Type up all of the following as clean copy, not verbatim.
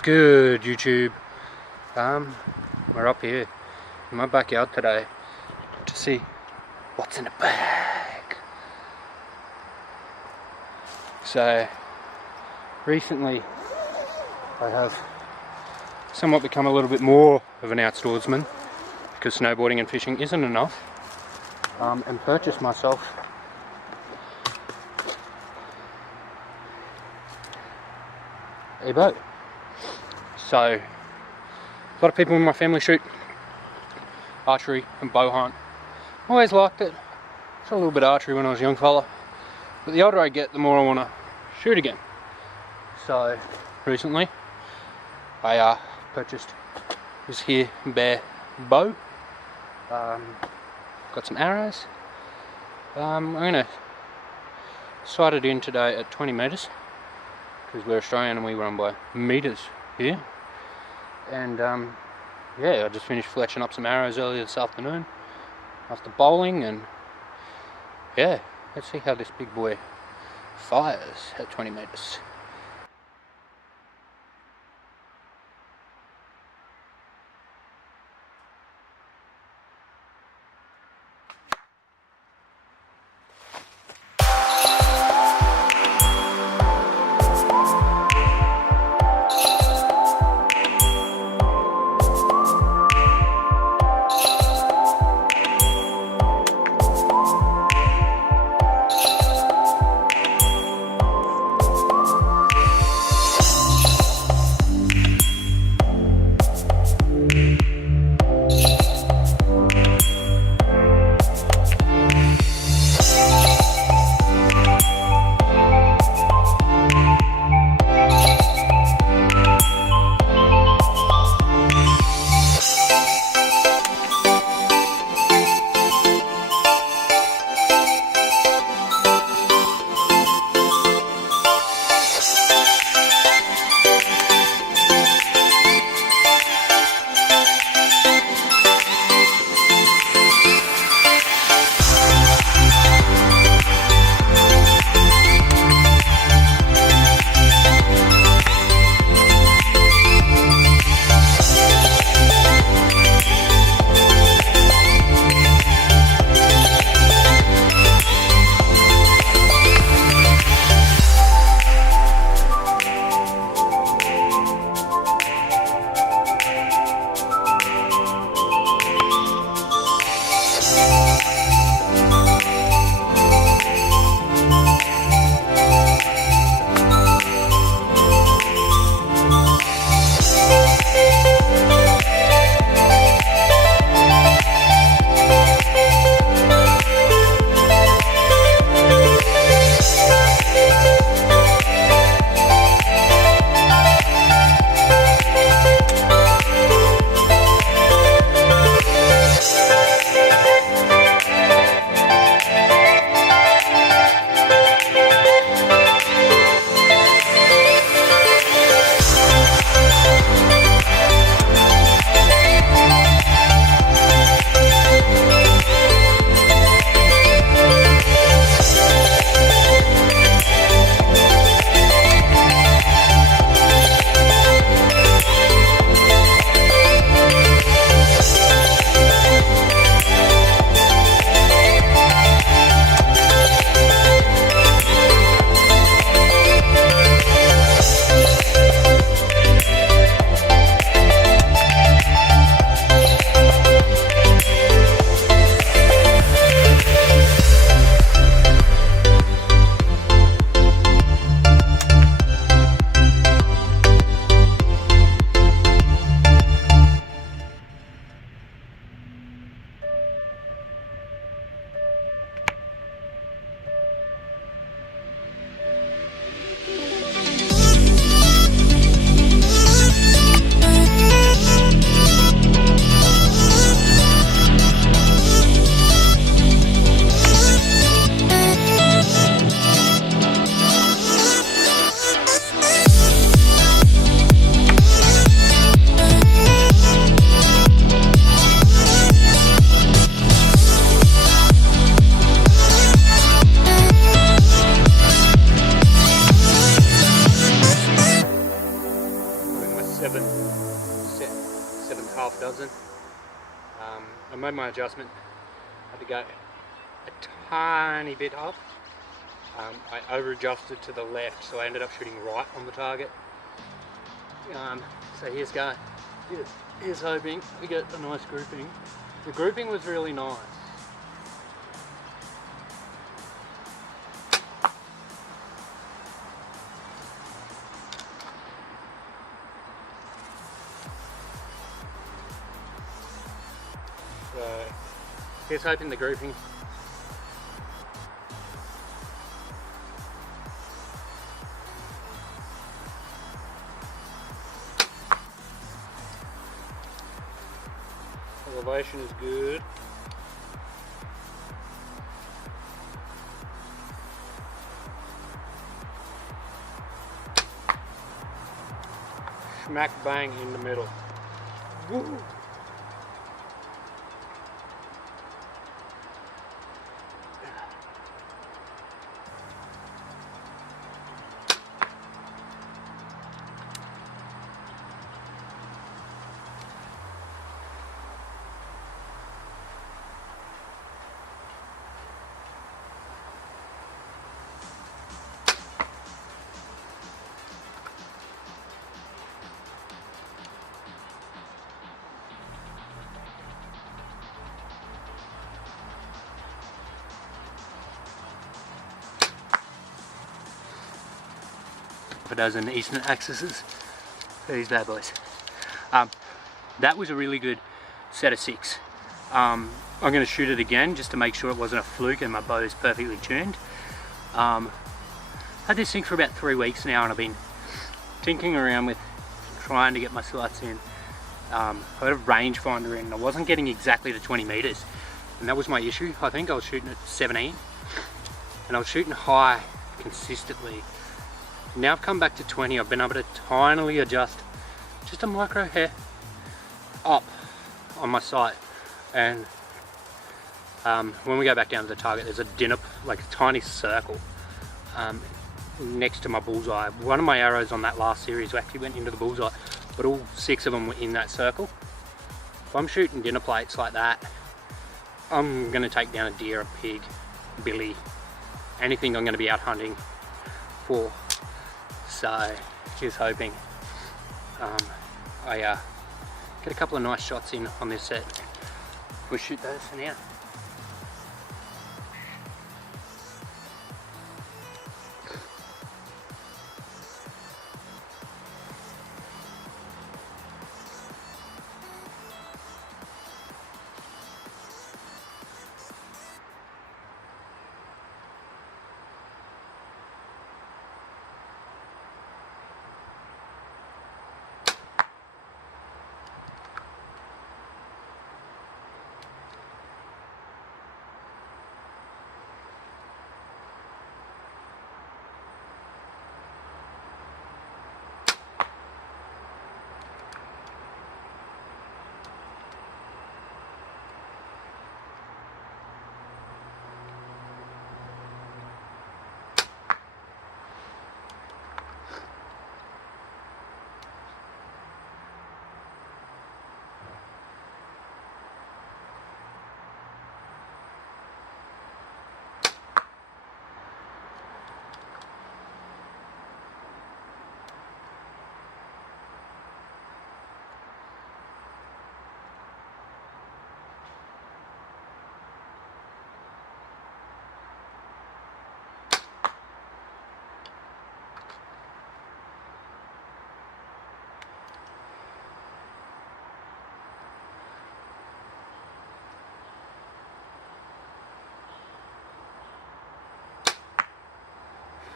What's good, YouTube? We're up here in my backyard today to see what's in the bag. So recently I have somewhat become a little bit more of an outdoorsman because snowboarding and fishing isn't enough, and purchased myself a bow. So a lot of people in my family shoot archery and bow hunt. Always liked it. Shot a little bit of archery when I was a young fella, but the older I get, the more I want to shoot again. So recently I purchased this here Bear bow. Got some arrows. I'm going to sight it in today at 20 metres because we're Australian and we run by metres here. And yeah, I just finished fletching up some arrows earlier this afternoon after bowling, and yeah, let's see how this big boy fires at 20 metres. seventh half dozen. I made my adjustment, had to go a tiny bit up. I over adjusted to the left, so I ended up shooting right on the target. So here's hoping we get a nice grouping. The grouping was really nice. So here's hoping the grouping. Elevation is good. Smack bang in the middle. Woo. A dozen Eastern Axes, these bad boys. That was a really good set of 6. I'm going to shoot it again just to make sure it wasn't a fluke and my bow is perfectly tuned. Had this thing for about 3 weeks now, and I've been tinkering around with trying to get my sights in. I had a rangefinder in and I wasn't getting exactly to 20 meters, and that was my issue. I think I was shooting at 17 and I was shooting high consistently. Now I've come back to 20, I've been able to tinily adjust just a micro hair up on my sight, and when we go back down to the target, there's a dinner, like a tiny circle next to my bullseye. One of my arrows on that last series actually went into the bullseye, but all 6 of them were in that circle. If I'm shooting dinner plates like that, I'm going to take down a deer, a pig, billy, anything I'm going to be out hunting for. So here's hoping I get a couple of nice shots in on this set. We'll shoot those for now.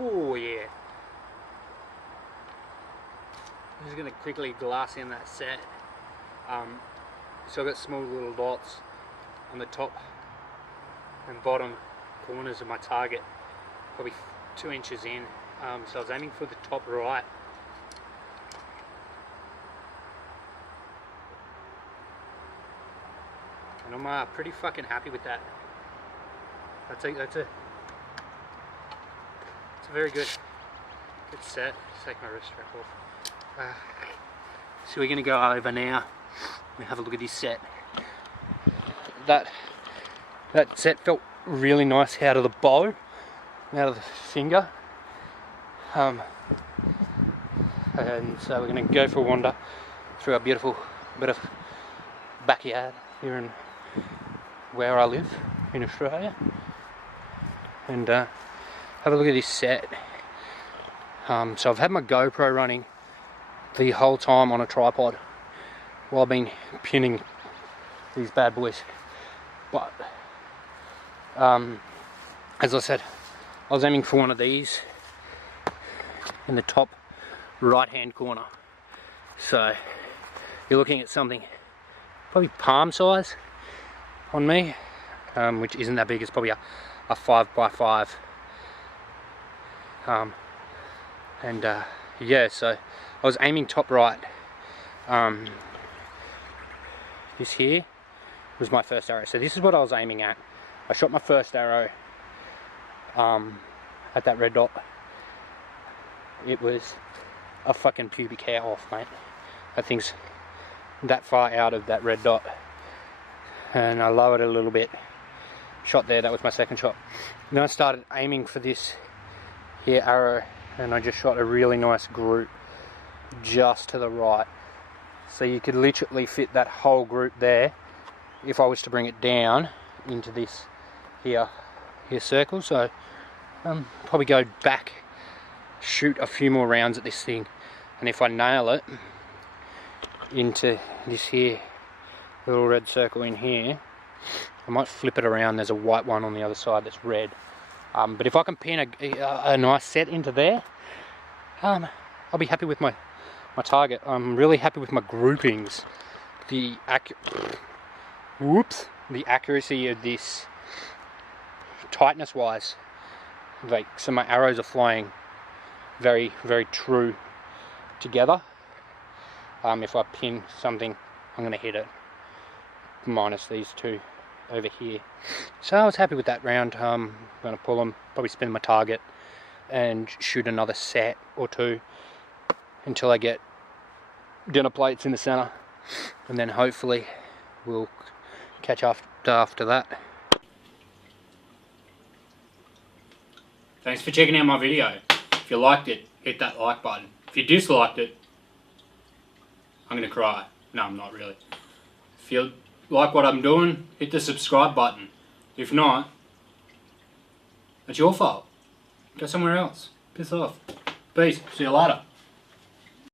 Oh yeah. I'm just going to quickly glass in that set. So I've got small little dots on the top and bottom corners of my target, probably 2 inches in. So I was aiming for the top right. And I'm pretty fucking happy with that. That's a very good set. Just take my wrist strap off. So we're going to go over now. We have a look at this set. That set felt really nice out of the bow, out of the finger. And so we're going to go for a wander through our beautiful bit of backyard here in where I live in Australia, and have a look at this set. So I've had my GoPro running the whole time on a tripod while I've been pinning these bad boys, but as I said, I was aiming for one of these in the top right hand corner. So you're looking at something probably palm size on me, which isn't that big. It's probably a 5x5, yeah, so I was aiming top right. This here was my first arrow, so this is what I was aiming at. I shot my first arrow at that red dot. It was a fucking pubic hair off, mate. That thing's that far out of that red dot, and I lowered it a little bit, shot there. That was my second shot. Then I started aiming for this here arrow, and I just shot a really nice group just to the right, so you could literally fit that whole group there if I was to bring it down into this here circle. So probably go back, shoot a few more rounds at this thing, and if I nail it into this here little red circle in here, I might flip it around. There's a white one on the other side that's red, but if I can pin a nice set into there, I'll be happy with my target. I'm really happy with my groupings. The accuracy of this, tightness wise, like, so my arrows are flying very, very true together. If I pin something, I'm going to hit it, minus these two over here. So I was happy with that round. I'm going to pull them, probably spin my target and shoot another set or two until I get dinner plates in the center, and then hopefully we'll catch up after that. Thanks for checking out my video. If you liked it, hit that like button. If you disliked it, I'm gonna cry. No, I'm not really. If you like what I'm doing, hit the subscribe button. If not, it's your fault. Go somewhere else. Piss off. Peace. See you later.